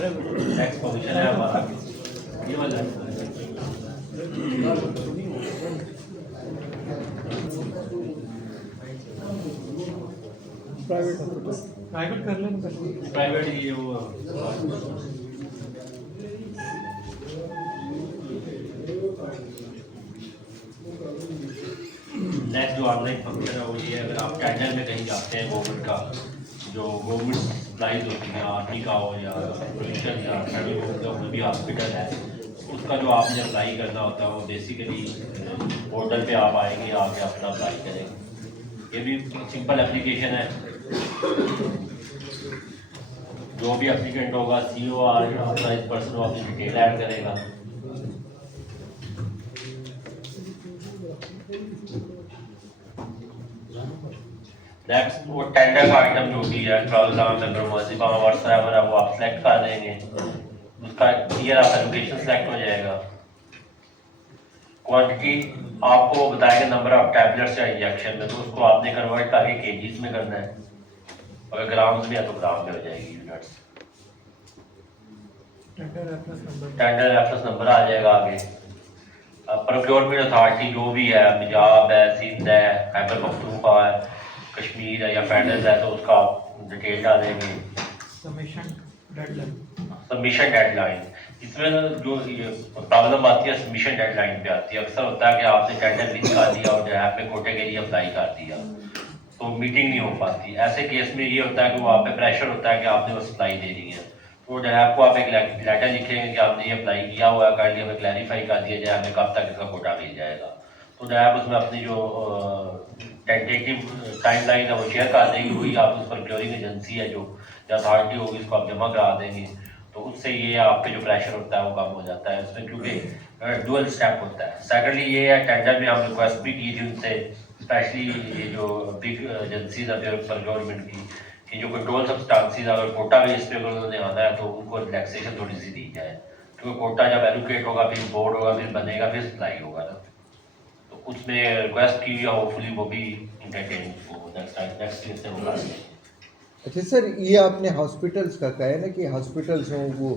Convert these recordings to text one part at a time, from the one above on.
Next position है हमारा ये वाला प्राइवेट कर लेना प्राइवेट ये वो नेक्स्ट जो ऑनलाइन फंक्शन है वो ये है, अगर आप टेंडर में कहीं जाते हैं गवर्नमेंट का जो गवर्नमेंट सप्लाईज होती हैं आर्मी का हो या पोल्यूशन या सेंट्रल कोई भी हॉस्पिटल है उसका जो आपने अप्लाई करना होता है वो बेसिकली पोर्टल पे आप आएंगे आके अपना अप्लाई करेंगे। ये भी सिंपल एप्लीकेशन है। जो भी एप्लीकेंट होगा सीओ अपना इस पर्सन को अपनी डिटेल ऐड करेगा। नेक्स्ट वो टेंडर का आइटम जो भी है व्हाट्सएवर है वो आप सेलेक्ट कर देंगे, उसका ईयर ऑफ एलोकेशन सेलेक्ट हो जाएगा। क्वांटिटी आपको बताएगा नंबर ऑफ टैबलेट्स या इंजेक्शन में, तो उसको आपने कन्वर्ट करके केजीज में करना है, अगर ग्राम्स में है तो ग्राम में हो जाएगी यूनिट्स। टेंडर रेफरेंस नंबर आ जाएगा आगे। प्रोक्योरमेंट अथॉरिटी जो भी है पंजाब है, सिंध है, खैबर पख्तूनख्वा है, कश्मीर है या फेडरल है तो उसका डिटेल डालेंगे। सबमिशन डेडलाइन इसमें जो प्रॉब्लम आती है सबमिशन डेडलाइन पे आती है। अक्सर होता है कि आपने टेंडर विन कर दिया और जो है आपने कोटे के लिए अप्लाई कर दिया तो मीटिंग नहीं हो पाती। ऐसे केस में ये होता है कि वो आप पे प्रेशर होता है कि आपने वो सप्लाई देनी है, तो जो है आपको आप एक लेटर लिखेंगे कि आपने ये अप्लाई किया हुआ है, कर लिया, हमें क्लैरिफाई कर दिया जाए हमें कब तक इसका कोटा मिल जाएगा। तो जो है आप उसमें अपनी जो टेंटेटिव टाइमलाइन है वो शेयर कर देंगे, वही आप उस पर प्योरिंग एजेंसी है जो अथॉरिटी होगी उसको आप जमा करा देंगे, तो उससे ये आप पे जो प्रेशर होता है वो कम हो जाता है उसमें, क्योंकि डुअल स्टेप होता है। सेकेंडली ये है टेंडर में हम रिक्वेस्ट भी की थी उनसे, स्पेशली ये जो बिग एजेंसीज है गवर्नमेंट की कि जो कंट्रोल सब्सटेंसेस अगर कोटा बेस पे अगर उन्होंने आना है तो उनको रिलैक्सेशन थोड़ी सी दी जाए, क्योंकि कोटा जब एलोकेट होगा फिर बोर्ड होगा फिर बनेगा फिर सप्लाई होगा ना, तो उसमें रिक्वेस्ट की है, होपफुली वो भी इंटरटेन नेक्स्ट ईयर से होगा। अच्छा सर, ये आपने हॉस्पिटल्स का कहा है ना कि हॉस्पिटल्स हों वो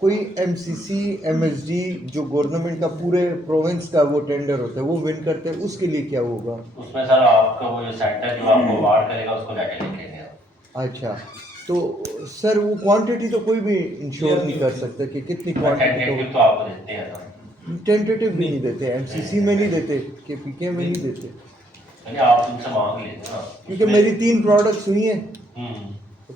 कोई एमसीसी एमएसडी जो गवर्नमेंट का पूरे प्रोविंस का वो टेंडर होता है वो विन करते हैं, उसके लिए क्या होगा? उसमें सर आपका वो जो सेंटर जो आपको अवार्ड करेगा उसको लेटर लिखेंगे। अच्छा, तो सर वो क्वांटिटी तो कोई भी इंश्योर नहीं कर सकता कि कितनी क्वांटिटी तो आपको देते हैं ना, टेंटेटिव भी नहीं देते, एमसीसी में नहीं देते, के पीके में नहीं देते, आप उनसे मांग लेते ना, क्योंकि मेरी 3 प्रोडक्ट्स हुई हैं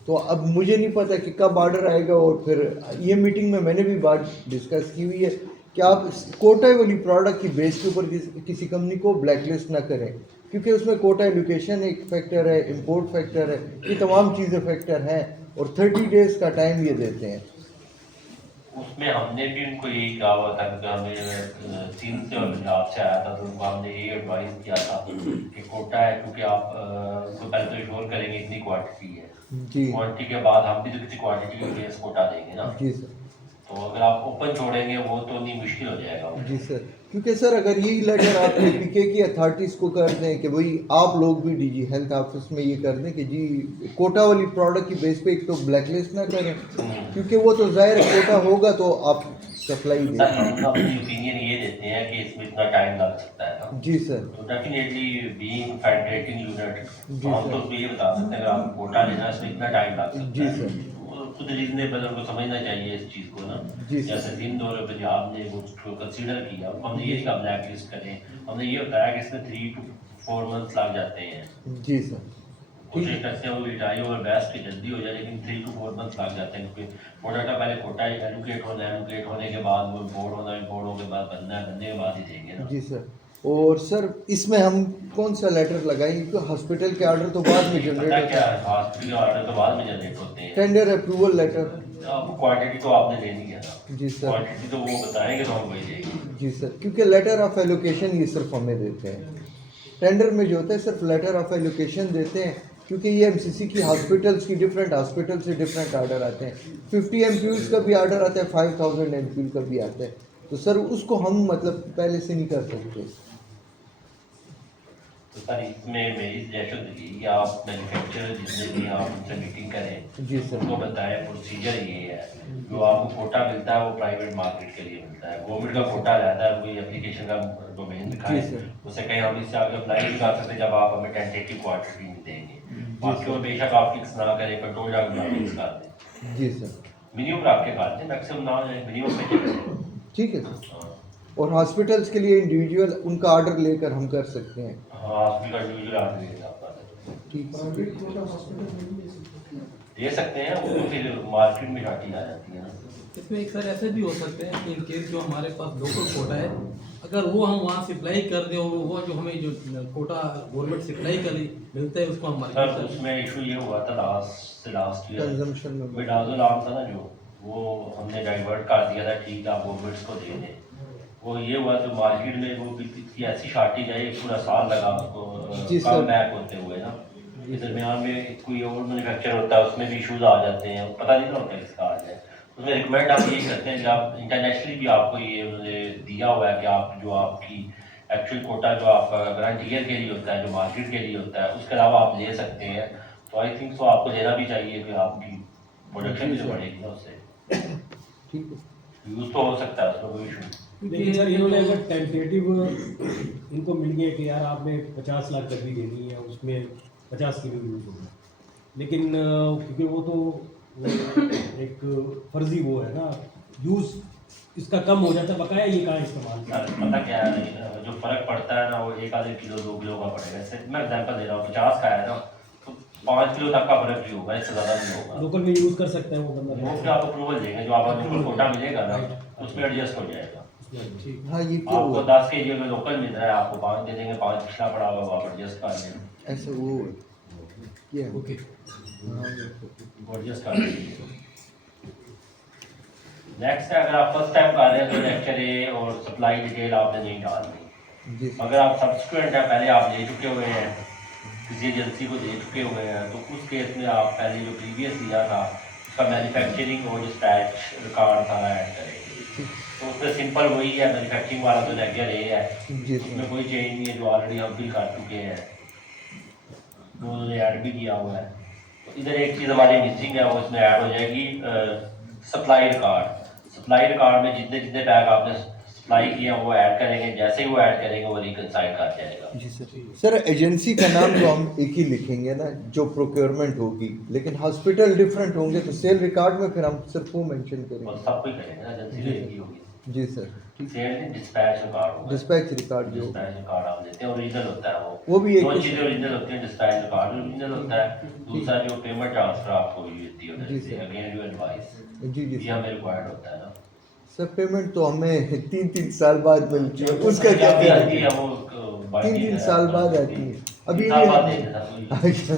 तो अब मुझे नहीं पता कि कब ऑर्डर आएगा। और फिर ये मीटिंग में मैंने भी बात डिस्कस की हुई है कि आप कोटा वाली प्रोडक्ट की बेस के ऊपर किसी कंपनी को ब्लैकलिस्ट ना करें, क्योंकि उसमें कोटा एलोकेशन एक फैक्टर है, इंपोर्ट फैक्टर है, ये तमाम चीज़ें फैक्टर हैं और 30 डेज़ का टाइम ये देते हैं। उसमें हमने भी उनको यही कहा हुआ था, क्योंकि हमें सिंध से और पंजाब से आया था तो उनको हमने यही एडवाइस किया था कि कोटा है, क्योंकि आप उसको पहले तो इग्नोर करेंगे इतनी क्वांटिटी है जी, क्वांटिटी के बाद हम भी तो किसी क्वांटिटी के बेस कोटा देंगे ना। जी सर, तो अगर आप ओपन छोड़ेंगे वो तो नहीं, मुश्किल हो जाएगा। जी सर, क्योंकि सर अगर यही लेटर आप पीके की अथॉरिटीज़ को कर दें कि भाई आप लोग भी डीजी हेल्थ ऑफिस में ये कर दें कि जी कोटा वाली प्रोडक्ट की बेस पे एक तो ब्लैकलिस्ट ना करें, क्योंकि वो तो जाहिर है कोटा होगा तो आप सप्लाई दें। हम अपनी ओपिनियन ये देते हैं कि इसमें इतना टाइम लग सकता है ना। जी सर, तो डेफिनेटली बीइंग फेडरेटिंग यूनिट जी हम सर, तो उसमें ये बता सकते हैं कि आप कोटा लेना इसमें इतना टाइम लग सकता जी है। सर, तो खुद रीजनेबल उनको समझना चाहिए इस चीज़ को ना। जी सर, जैसे सिंध और पंजाब ने वो कंसीडर किया, हमने ये कहा ब्लैक लिस्ट करें, हमने ये बताया कि इसमें 3 to 4 months लग जाते हैं। जी सर, कोशिश करते हैं वो रिटाई और बेस्ट की जल्दी हो जाए, लेकिन 3 to 4 months लग जाते हैं, क्योंकि प्रोडक्ट का पहले कोटा एलोकेट होना है, एलोकेट होने के बाद वो इम्पोर्ट होना है, इम्पोर्ट होने के बाद बनना है, बनने के बाद ही देंगे ना। जी सर। और सर इसमें हम कौन सा लेटर लगाएंगे, क्योंकि हॉस्पिटल के ऑर्डर तो बाद में पता जनरेट क्या है, हॉस्पिटल ऑर्डर तो बाद में जनरेट होते हैं, टेंडर अप्रूवल लेटर। आपको क्वांटिटी तो आपने लेनी है ना। जी सर, क्वांटिटी तो वो बताएंगे तो हम वही देंगे। जी सर, क्योंकि लेटर ऑफ एलोकेशन ये सिर्फ हमें देते हैं, टेंडर में जो होता है सिर्फ लेटर ऑफ एलोकेशन देते हैं, क्योंकि ये एमसीसी की हॉस्पिटल्स की डिफरेंट हॉस्पिटल से डिफरेंट ऑर्डर आते हैं, 50 एमप्यूज़ का भी ऑर्डर आता है, 5000 एमप्यू का भी आता है, तो सर उसको हम मतलब पहले से नहीं कर सकते। तो सर इसमें मेरी सजेशन होगी कि आप मैन्युफैक्चरर जितने भी आप उनसे मीटिंग करें, जी सर। उनको बताएं प्रोसीजर ये है, जो आपको कोटा मिलता है वो प्राइवेट मार्केट के लिए मिलता है, गवर्नमेंट का कोटा रहता है, कोई एप्लीकेशन का डोमेन दिखाएं, जी सर। उससे कहीं हम इससे आगे अप्लाई नहीं कर सकते जब आप हमें टेंटेटिव क्वांटिटी नहीं देंगे। बाकी सर। वो बेशक आप फिक्स ना करें, कंट्रोल जाकर फिक्स कर दें, जी सर। मिनिमम रख के कर दें, मैक्सिमम ना हो जाए, मिनिमम पे चले। ठीक है सर। हाँ और हॉस्पिटल्स के लिए इंडिविजुअल उनका ऑर्डर लेकर हम कर सकते हैं। हाँ, हॉस्पिटल का इंडिविजुअल आके देगा आपका, ठीक है। दे सकते हैं, वो तो फिर मार्केट में घाटी आ जाती है ना। इसमें एक सर ऐसे भी हो सकते हैं कि इन केस जो हमारे पास लोकल कोटा है, अगर वो हम वहाँ सप्लाई कर दें और वो जो हमें जो कोटा गवर्नमेंट सप्लाई कर मिलता है उसको हम सर मार्केट उसमें इशू ये हुआ था लास्ट ईयर, कंजम्पशन में मिडाजोल आम था ना जो, वो हमने डाइवर्ट कर दिया था, ठीक है आप गवर्नमेंट्स को दे दें, वो ये हुआ तो मार्केट में वो की ऐसी शार्टेज आई, एक पूरा साल लगा उसको जी कम सर। बैक होते हुए ना, इस दरमियान में कोई और मैन्युफैक्चर होता है उसमें भी इशूज आ जाते हैं, पता नहीं ना होता किसका आ जाए। उसमें रिकमेंड आप यही करते हैं कि आप इंटरनेशनली भी आपको ये उन्होंने दिया हुआ है कि आप जो आपकी एक्चुअल कोटा जो आपका ग्रांट ईयर के लिए होता है, जो मार्केट के लिए होता है, उसके अलावा आप ले सकते हैं, तो आई थिंक तो आपको लेना भी चाहिए कि आपकी प्रोडक्शन भी तो बढ़ेगी ना उससे, ठीक है। यूज़ तो हो सकता है उसमें कोई इशू। लेकिन सर इन्होंने अगर टेंटेटिव इनको मिल गया कि यार आपने 50 लाख गड्डी देनी है, उसमें 50 किलो यूज़ होगा, लेकिन क्योंकि वो तो एक फर्जी वो है ना, यूज़ इसका कम हो जाता है, बकाया ये कहाँ इस्तेमाल सर पता क्या है, जो फर्क पड़ता है ना वो 1 आधे किलो 2 किलो का पड़ेगा। जैसे मैं एग्जांपल दे रहा हूँ, 50 का है ना तो 5 किलो तक का फर्क ही होगा, इससे ज़्यादा नहीं होगा। लोकल में यूज़ कर सकता है वो बंदा। वो फिर आप अप्रूवल देंगे, जो आपका लोकल कोटा मिलेगा ना उसमें एडजस्ट हो जाएगा। ठीक। हाँ ये क्या आपको हुआ 10 के जी अगर लोकल मिल रहा है, आपको 5 दे देंगे, 5 पिछला पड़ा हुआ वो आप एडजस्ट कर लेंगे, ऐसे वो क्या है? ओके। हाँ, वो एडजस्ट कर लेंगे। नेक्स्ट है, अगर आप फर्स्ट टाइम कर रहे हैं तो लेक्चर ए और सप्लाई डिटेल आपने नहीं डालनी। जी सर। अगर आप सब्सिक्वेंट है, पहले आप ले चुके हुए हैं, किसी एजेंसी को दे चुके हुए हैं, तो उस केस में आप पहले जो प्रीवियस दिया था उसका मैन्युफैक्चरिंग और डिस्पैच रिकॉर्ड सारा ऐड करेंगे, तो उसमें सिंपल वही है, मैन्युफैक्चरिंग वाला तो लेक्चर ए है, जी उसमें सर। कोई चेंज नहीं है, जो ऑलरेडी हम फिल कर चुके हैं, तो उन्होंने ऐड भी किया हुआ है। तो इधर एक चीज़ हमारी मिसिंग है, वो इसमें ऐड हो जाएगी, सप्लाई रिकॉर्ड। सप्लाई रिकॉर्ड में जितने जितने बैग आपने सप्लाई किए हैं वो ऐड करेंगे, जैसे ही वो ऐड करेंगे वो रिकनसाइल कर जाएगा। जी सर। सर एजेंसी का नाम तो हम एक ही लिखेंगे ना जो प्रोक्योरमेंट होगी, लेकिन हॉस्पिटल डिफरेंट होंगे तो सेल रिकॉर्ड में फिर हम सिर्फ वो मेंशन और करेंगे। सब कुछ करेंगे ना, एजेंसी जी एक ही होगी। जी सर। ठीक। सेल डिस्पैच रिकॉर्ड होगा, डिस्पैच रिकॉर्ड जो डिस्पैच रिकॉर्ड आप देते हैं, ओरिजिनल होता है वो भी एक दो ही- चीज़ें ओरिजिनल होती हैं, डिस्पैच रिकॉर्ड ओरिजिनल होता है, दूसरा जो पेमेंट ट्रांसफर आपको हुई होती है जी उधर से, सर। अगेन यू एडवाइस, जी जी ये हमें रिक्वायर्ड होता है ना। सर पेमेंट तो हमें 3-3 साल बाद मिलती है, उसका क्या भी आती गारंटी? है वो 3-3 साल बाद आती है। अभी तीन साल बाद भी देंगे सर कोई। अच्छा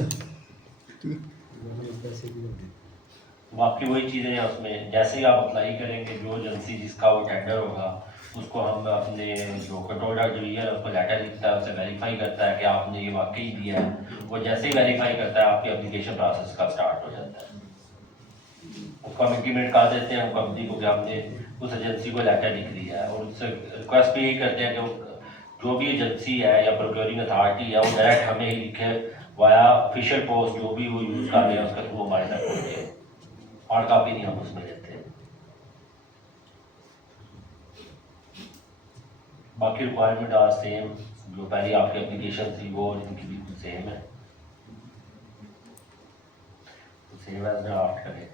ठीक। पैसे भी होते हैं। बाकी वही चीज़ें हैं उसमें, जैसे ही आप अप्लाई करेंगे, जो एजेंसी जिसका वो टेंडर होगा उसको हम अपने जो कंट्रोल डिवीजन उसको लेटर लिखता है, उससे वेरीफाई करता है कि आपने ये वाकई दिया है, वो जैसे ही वेरीफाई करता है आपकी एप्लीकेशन प्रोसेस का स्टार्ट हो जाता है। उसको हम इंटीमेट कर देते हैं कंपनी को कि हमने उस एजेंसी को लेटर लिख दिया है, और उससे रिक्वेस्ट भी यही करते हैं कि वो जो भी एजेंसी है या प्रोक्योरिंग अथॉरिटी है वो डायरेक्ट हमें ही लिखे वाया ऑफिशियल पोस्ट जो भी वो यूज़ कर रहे हैं उसका थ्रू हमारे तक पहुँचे, हार्ड कॉपी नहीं हम उसमें देते। बाकी रिक्वायरमेंट आज सेम, जो पहले आपकी एप्लीकेशन थी वो इनकी बिल्कुल सेम है, तो सेम एज ड्राफ्ट करें।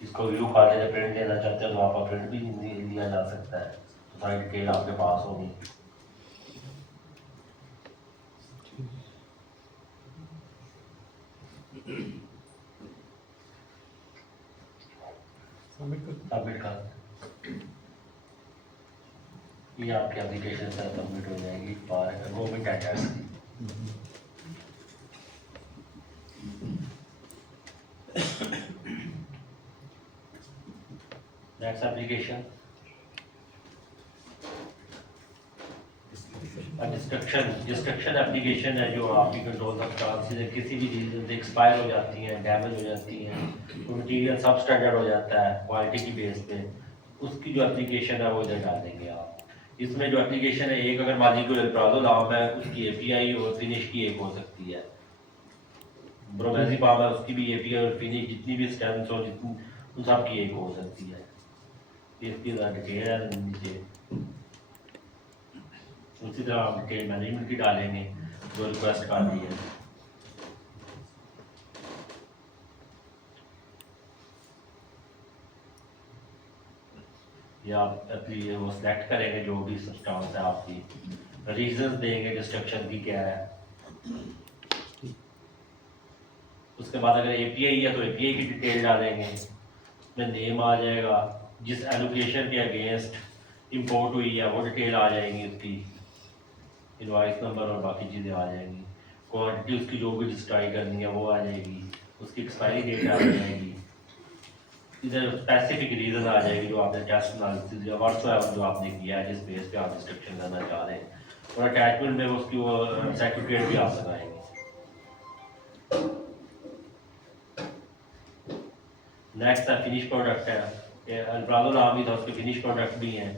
इसको व्यू कर लेते, प्रिंट लेना चाहते हैं तो आपका प्रिंट भी लिया जा सकता है, तो सारी डिटेल आपके पास होगी। सबमिट कर, ये आपकी एप्लीकेशन से सबमिट हो जाएगी for government tenders. Next application destruction application है, जो आपकी कंट्रोल ऑफ स्टॉक से किसी भी चीज़ से एक्सपायर हो जाती हैं, डैमेज हो जाती हैं, तो मटीरियल सब स्टैंडर्ड हो जाता है क्वालिटी की बेस पे, उसकी जो एप्लीकेशन है वो इधर डाल देंगे आप। इसमें जो एप्लीकेशन है, एक अगर मान लीजिए प्रादोलाम है, उसकी एपीआई और फिनिश की एक हो सकती है। ब्रोमेज़िपाम है, उसकी भी एपीआई और फिनिश जितनी भी स्टेम्स हो, जितनी उन सब की एक हो सकती है। इसकी डिटेल है नीचे, उसी तरह आप डिटेल मैनेजमेंट की डालेंगे जो रिक्वेस्ट कर दी है। या आप अपनी वो सिलेक्ट करेंगे जो भी सब्सटेंस है आपकी, रीजंस देंगे डिस्ट्रक्शन की क्या है। उसके बाद अगर एपीआई है तो एपीआई की डिटेल डालेंगे, उसमें नेम आ जाएगा, जिस एलोकेशन के अगेंस्ट इंपोर्ट हुई है वो डिटेल आ जाएगी, उसकी इनवॉइस नंबर और बाकी चीज़ें आ जाएंगी। क्वांटिटी उसकी जो भी डिस्ट्रॉय करनी है वो आ जाएगी, उसकी एक्सपायरी डेट आ जाएगी, इधर स्पेसिफिक रीजन आ जाएगी जो आपने टेस्ट एनालिसिस या व्हाट्सएप जो आपने किया है, जिस बेस पे आप डिस्ट्रक्शन करना चाह रहे हैं, और अटैचमेंट में उसकी वो सर्टिफिकेट भी आप लगाएंगे। नेक्स्ट है फिनिश प्रोडक्ट है, अल्ब्राडोलाम भी था, उसके फिनिश प्रोडक्ट भी हैं,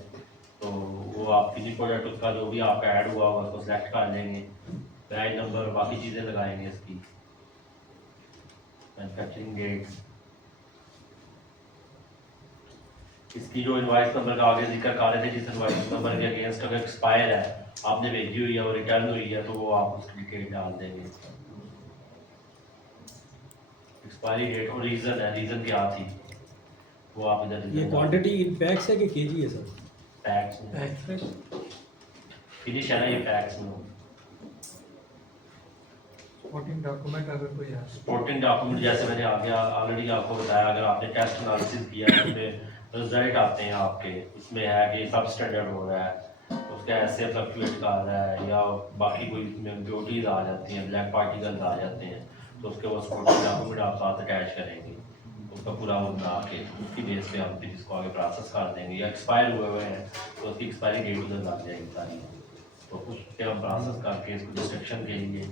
तो वो आप फिनिश प्रोडक्ट उसका जो भी आपका ऐड हुआ होगा उसको सेलेक्ट कर लेंगे, बैच नंबर बाकी चीज़ें लगाएंगे, इसकी मैन्युफैक्चरिंग डेट, इसकी जो इनवॉइस नंबर का आगे जिक्र कर रहे थे, जिस इनवॉइस नंबर के अगेंस्ट अगर एक्सपायर है, आपने भेजी हुई है और रिटर्न हुई है, तो वो आप उसकी डिटेल डाल देंगे, एक्सपायरी डेट और रीज़न है, रीज़न क्या थी वो आप इधर। ये क्वांटिटी इन पैक्स है कि केजी है सर? पैक्स में फिनिश है ना, ये पैक्स में। सपोर्टिंग डॉक्यूमेंट अगर कोई है, सपोर्टिंग डॉक्यूमेंट जैसे मैंने आगे ऑलरेडी आपको बताया, अगर आपने टेस्ट एनालिसिस किया है, उसमें रिजल्ट आते हैं आपके, उसमें है कि सब स्टैंडर्ड हो रहा है, उसका ऐसे फ्लक्चुएट कर रहा है, या बाकी कोई इसमें इम्प्योरिटीज आ जाती हैं, ब्लैक पार्टिकल्स आ जाते हैं, तो उसके वो सपोर्टिंग डॉक्यूमेंट आप साथ अटैच करेंगे, उसका पूरा वो बना के उसकी बेस पे हम फिर इसको आगे प्रोसेस कर देंगे, या एक्सपायर हुए हैं तो उसकी एक्सपायरी डेट उधर लग जाएगी सारी, तो उसके हम प्रोसेस करके इसको डिस्ट्रक्शन देंगे।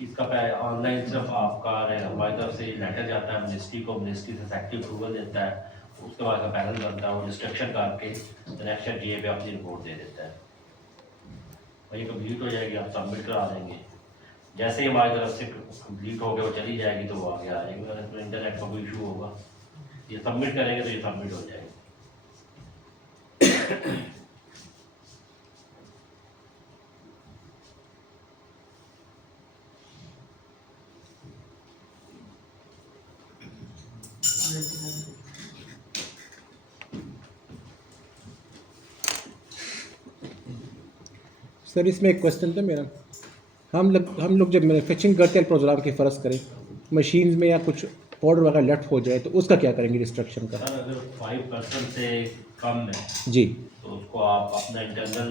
इसका ऑनलाइन सिर्फ आपका हमारी तरफ से लेटर जाता है मिनिस्ट्री को, मिनिस्ट्री से सेक्टिव अप्रूवल देता है, उसके बाद का पैनल बनता है, वो डिस्ट्रक्शन करके नेक्स्ट जीए पे अपनी रिपोर्ट दे देता है, वही कंप्लीट हो जाएगी, आप सबमिट करा देंगे। जैसे ही हमारी तरफ से कंप्लीट हो गया वो चली जाएगी तो वो आगे आ जाएगी, अगर तो इंटरनेट का कोई इशू होगा, ये सबमिट करेंगे तो ये सबमिट हो जाएगी। सर इसमें एक क्वेश्चन था मेरा, हम लोग जब मैन्युफैक्चरिंग करते हैं प्रोग्राम की फ़र्ज़ करें मशीन में या कुछ पाउडर वगैरह लेफ्ट हो जाए तो उसका क्या करेंगे डिस्ट्रक्शन का? सर अगर 5% से कम है जी, तो उसको आप अपना इंटरनल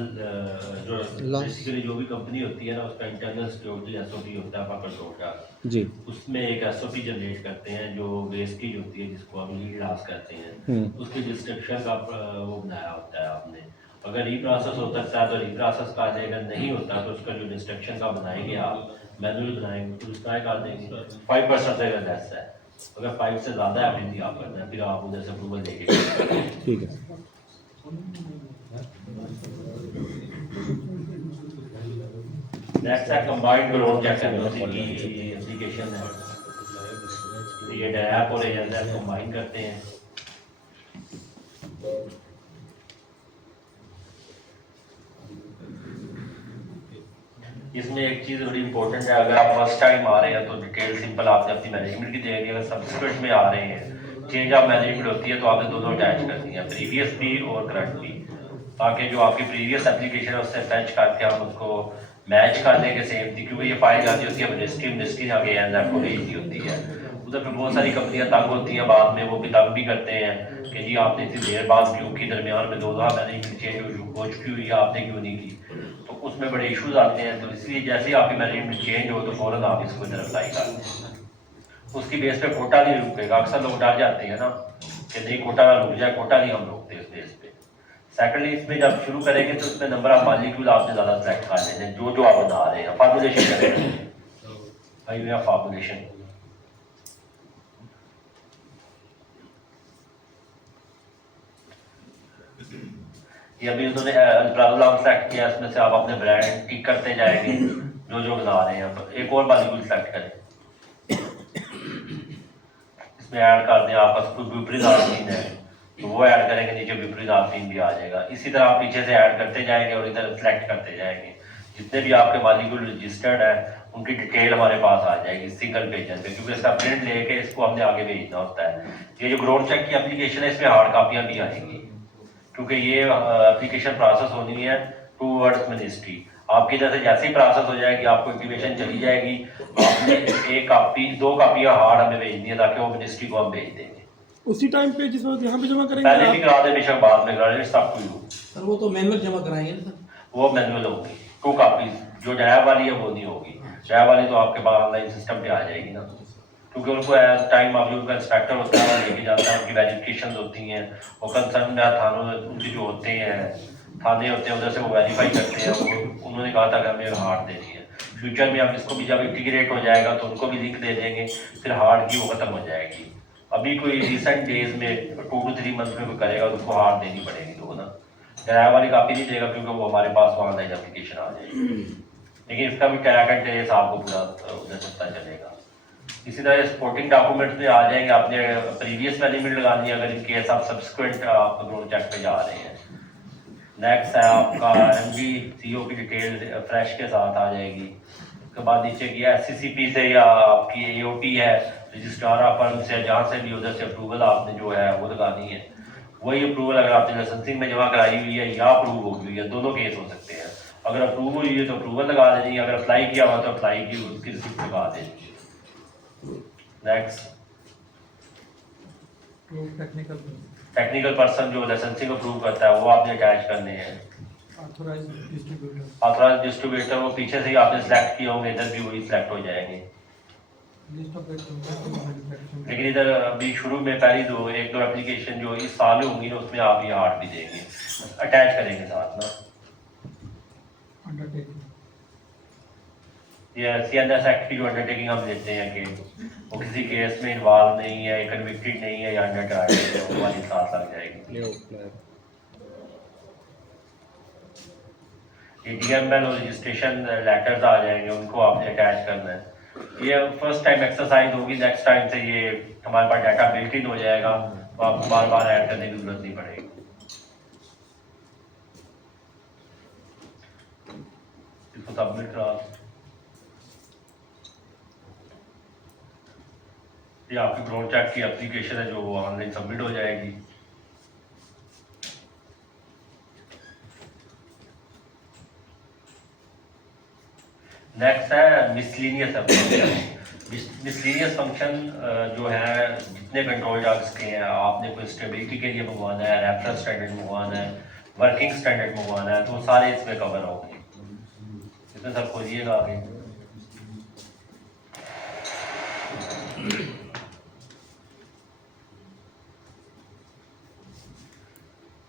जो बेसिकली जो भी कंपनी होती है ना, उसका इंटरनल सिक्योरिटी एसओपी होता है आपका कंट्रोल का, जी, उसमें एक एसओपी जनरेट करते हैं जो वेस्टेज होती है, जिसको हम लीड लॉस कहते हैं, उसकी डिस्ट्रक्शन का वो बनाया होता है आपने। अगर रीप्रोसेस हो सकता है तो रीप्रोसेस कर देगा, अगर नहीं होता तो उसका जो डिस्ट्रक्शन का बनाएंगे आप मैनुअल बनाएंगे तो उसका कर देंगे। 5% से अगर लेस है, अगर 5 से ज़्यादा है फिर नहीं आप करना है, फिर आप उधर से अप्रूवल देंगे। ठीक है। नेक्स्ट है कंबाइंड ड्रोन चेक करने की एप्लीकेशन है, ये डैप और एजेंडा कंबाइन करते हैं। इसमें एक चीज़ बड़ी इंपॉर्टेंट है, अगर आप फर्स्ट टाइम आ रहे हैं तो डिटेल सिंपल आपने अपनी मैनेजमेंट की देनी है, अगर सब्सिक्वेंट में आ रहे हैं चेंज ऑफ मैनेजमेंट होती है तो आपने दोनों अटैच करनी है, प्रीवियस भी और करंट भी, ताकि जो आपकी प्रीवियस एप्लीकेशन है उससे अटैच करके हम उसको मैच कर देंगे सेम थी, क्योंकि ये फाइल जाती होती है मिनिस्ट्री आगे एंड को भेजनी होती है, उधर पर बहुत सारी कंपनियां तंग होती हैं, बाद में वो भी तंग भी करते हैं कि जी आपने इतनी देर बाद क्यों की, दरमियान में 2 मैनेजमेंट चेंज हो चुकी हुई है, आपने क्यों नहीं की, तो उसमें बड़े इश्यूज आते हैं। तो इसलिए जैसे ही आपकी मैनेजमेंट चेंज हो तो फौरन आप इसको इधर अप्लाई कर दें, उसकी बेस पे कोटा नहीं रुकेगा। अक्सर लोग डर जाते हैं ना कि नहीं कोटा ना रुक जाए, कोटा नहीं हम रोकते उस बेस पे। सेकेंडली इसमें जब शुरू करेंगे तो इसमें नंबर ऑफ मॉलिक्यूल आपने ज़्यादा सेलेक्ट कर लेने, जो आप बना रहे हैं, फॉर्मुलेशन करेंगे, हाईवे ऑफ फॉर्मुलेशन। ये अभी उन्होंने अल्ट्रालाम सेलेक्ट किया, इसमें से आप अपने ब्रांड टिक करते जाएंगे जो जो बना रहे हैं। अब एक और मॉलिक्यूल सेलेक्ट करें, इसमें ऐड कर दें आपका कोई ब्यूप्रिनाफ्रीन है तो वो ऐड करेंगे, नीचे ब्यूप्रिनाफ्रीन भी आ जाएगा। इसी तरह आप पीछे से ऐड करते जाएंगे और इधर सेलेक्ट करते जाएंगे। जितने भी आपके मॉलिक्यूल रजिस्टर्ड है उनकी डिटेल हमारे पास आ जाएगी सिंगल पेजर पे, क्योंकि इसका प्रिंट लेके इसको हमने आगे भेजना होता है। ये जो ग्रोथ चेक की एप्लीकेशन है इसमें हार्ड कापियाँ भी आएंगी, क्योंकि ये एप्लीकेशन प्रोसेस होनी है टूवर्ड्स मिनिस्ट्री। आपकी इधर से जैसे ही प्रोसेस हो जाएगी आपको इंटीमेशन चली जाएगी, आपने एक कापी 2 कापियाँ हार्ड हमें भेजनी है ताकि वो मिनिस्ट्री को हम भेज देंगे। उसी टाइम पे जिस वक्त यहाँ पे जमा करेंगे पहले भी करा दे बेशक बाद में करा दे, सब कुछ हो। सर वो तो मैनुअल जमा कराएंगे ना सर? वो मैनुअल होगी 2 कापीज, जो डैब वाली है वो नहीं होगी। डैब वाली तो आपके पास ऑनलाइन सिस्टम पे आ जाएगी ना, क्योंकि उनको टाइम अभी उनका इंस्पेक्टर होता है लेके जाता है, उनकी वेरिफिकेशन होती हैं और कंसर्न में थानों उनके जो होते हैं थाने होते हैं उधर से वो वेरीफाई करते हैं। वो उन्होंने कहा था कि हमें हार्ड देनी है। फ्यूचर में हम इसको भी जब इंटीग्रेट हो जाएगा तो उनको भी लिंक दे देंगे, फिर हार्ड की वो खत्म हो जाएगी। अभी कोई रिसेंट डेज में 2 to 3 मंथ में कोई करेगा तो उसको हार्ड देनी पड़ेगी तो ना, किराया वाली कापी नहीं देगा क्योंकि वो हमारे पास ऑनलाइन एप्लीकेशन आ जाएगी। लेकिन इसका भी ट्रैक एंड ट्रेस आपको पूरा उधर से पता चलेगा। इसी तरह सपोर्टिंग डॉक्यूमेंट्स में आ जाएंगे, आपने प्रीवियस में लिमिट लगानी है अगर इन केस आप सब्सिक्वेंट आप ग्रोथ चेक पे जा रहे हैं। नेक्स्ट है आपका एमडी सीओ की डिटेल फ्रेश के साथ आ जाएगी। उसके बाद नीचे की एससीसीपी से या आपकी एओटी है रजिस्ट्रार फर्म से, जहाँ से भी उधर से अप्रूवल आपने जो है वो लगानी है। वही अप्रूवल अगर आपने लाइसेंसिंग में जमा कराई हुई है या अप्रूव हो गई है, दोनों केस हो सकते हैं। अगर अप्रूव हुई है तो अप्रूवल लगा देनी, अगर अप्लाई किया हुआ तो अप्लाई की उसकी रिसिप्ट लगा देनी। नेक्स्ट टेक्निकल पर्सन जो लाइसेंसिंग अप्रूव करता है वो आपने अटैच करने हैं। ऑथराइज्ड डिस्ट्रीब्यूटर वो पीछे से ही आपने सेलेक्ट किए होंगे, इधर भी वही सिलेक्ट हो जाएंगे। लेकिन इधर अभी शुरू में पहली 1-2 एप्लीकेशन जो इस साल होंगी ना उसमें आप ये हार्ड भी देंगे, अटैच करेंगे साथ ना। ये सीएनएस एक्ट की जो अंडरटेकिंग हम लेते हैं कि वो किसी केस में इन्वॉल्व नहीं है, कन्विक्टेड नहीं है या अंडर ट्रायल है, वो वाली साथ लग जाएगी। ये डीएमएल और रजिस्ट्रेशन लेटर्स आ जाएंगे, उनको आपने अटैच करना है। ये फर्स्ट टाइम एक्सरसाइज होगी, नेक्स्ट टाइम से ये हमारे पास डाटा बिल्ट इन हो जाएगा तो आपको बार बार ऐड करने की जरूरत नहीं पड़ेगी। इसको सबमिट करा, ये आपकी ग्रोथ चेक की एप्लीकेशन है जो ऑनलाइन सबमिट हो जाएगी। नेक्स्ट है मिसलीनियस फंक्शन। मिसलीनियस फंक्शन जो है जितने कंट्रोल जॉब्स के हैं, आपने कोई स्टेबिलिटी के लिए मंगवाना है, रेफरेंस स्टैंडर्ड मंगवाना है, वर्किंग स्टैंडर्ड मंगवाना है, तो वो सारे इसमें कवर होंगे। इसमें सब खोलिएगा आगे।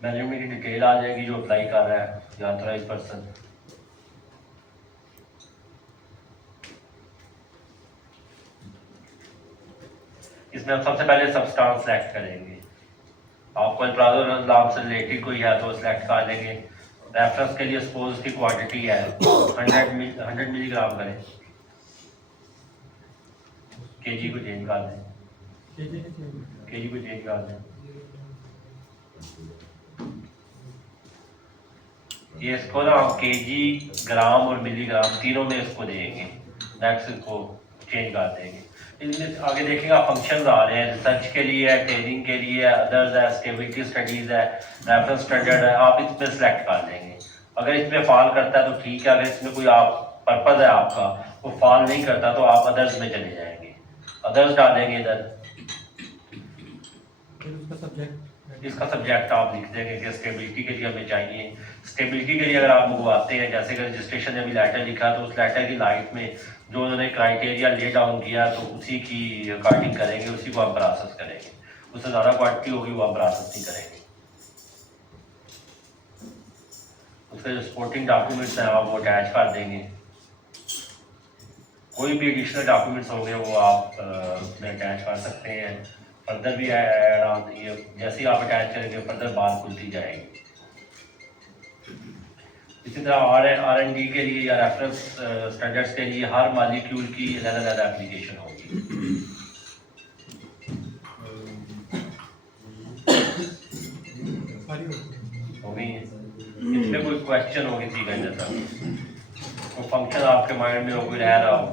मैनेजमेंट की डिटेल आ जाएगी जो अप्लाई कर रहा है या ऑथराइज्ड पर्सन। इसमें हम सबसे पहले सब्सटेंस सेलेक्ट करेंगे। आपको अल्ट्राजोलाम से रिलेटेड कोई है तो सिलेक्ट कर लेंगे। रेफरेंस के लिए सपोज उसकी क्वांटिटी है 100 मिलीग्राम करें, केजी को चेंज कर दें, केजी को चेंज कर दें। ये इसको ना हम केजी, ग्राम और मिलीग्राम तीनों में इसको देंगे। नेक्स्ट इसको चेंज कर देंगे। इनमें आगे देखेंगे फंक्शंस आ रहे हैं, रिसर्च के लिए है, ट्रेनिंग के लिए है, अदर्स है, स्टेबिलिटी स्टडीज है, रेफरेंस स्टैंडर्ड है, आप इसमें सेलेक्ट कर देंगे। अगर इसमें फॉल करता है तो ठीक है, अगर इसमें कोई आप पर्पज है आपका वो फॉल नहीं करता तो आप अदर्स में चले जाएंगे, अदर्स डालेंगे इधर। इसका सब्जेक्ट आप लिख देंगे कि स्टेबिलिटी के लिए हमें चाहिए। स्टेबिलिटी के लिए अगर आप मंगवाते हैं, जैसे कि रजिस्ट्रेशन में भी लेटर लिखा तो उस लेटर की लाइट में जो उन्होंने क्राइटेरिया ले डाउन किया तो उसी की अकॉर्डिंग करेंगे, उसी को हम प्रोसेस करेंगे। उससे ज़्यादा क्वांटिटी होगी वो हम प्रोसेस नहीं करेंगे। उसके जो सपोर्टिंग डॉक्यूमेंट्स हैं आप वो अटैच कर देंगे। कोई भी एडिशनल डॉक्यूमेंट्स होंगे वो आप उसमें अटैच कर सकते हैं। फर्दर भी ये जैसे ही आप अटैच करेंगे फर्दर बात खुलती जाएगी। इसी तरह R&D के लिए या रेफरेंस स्टैंडर्ड्स के लिए हर मालिक्यूल की अलग-अलग एप्लीकेशन होगी। होगी इसमें कोई क्वेश्चन होगी थी वेंडर साहब, कोई फंक्शन आपके माइंड में हो कोई रह रहा हो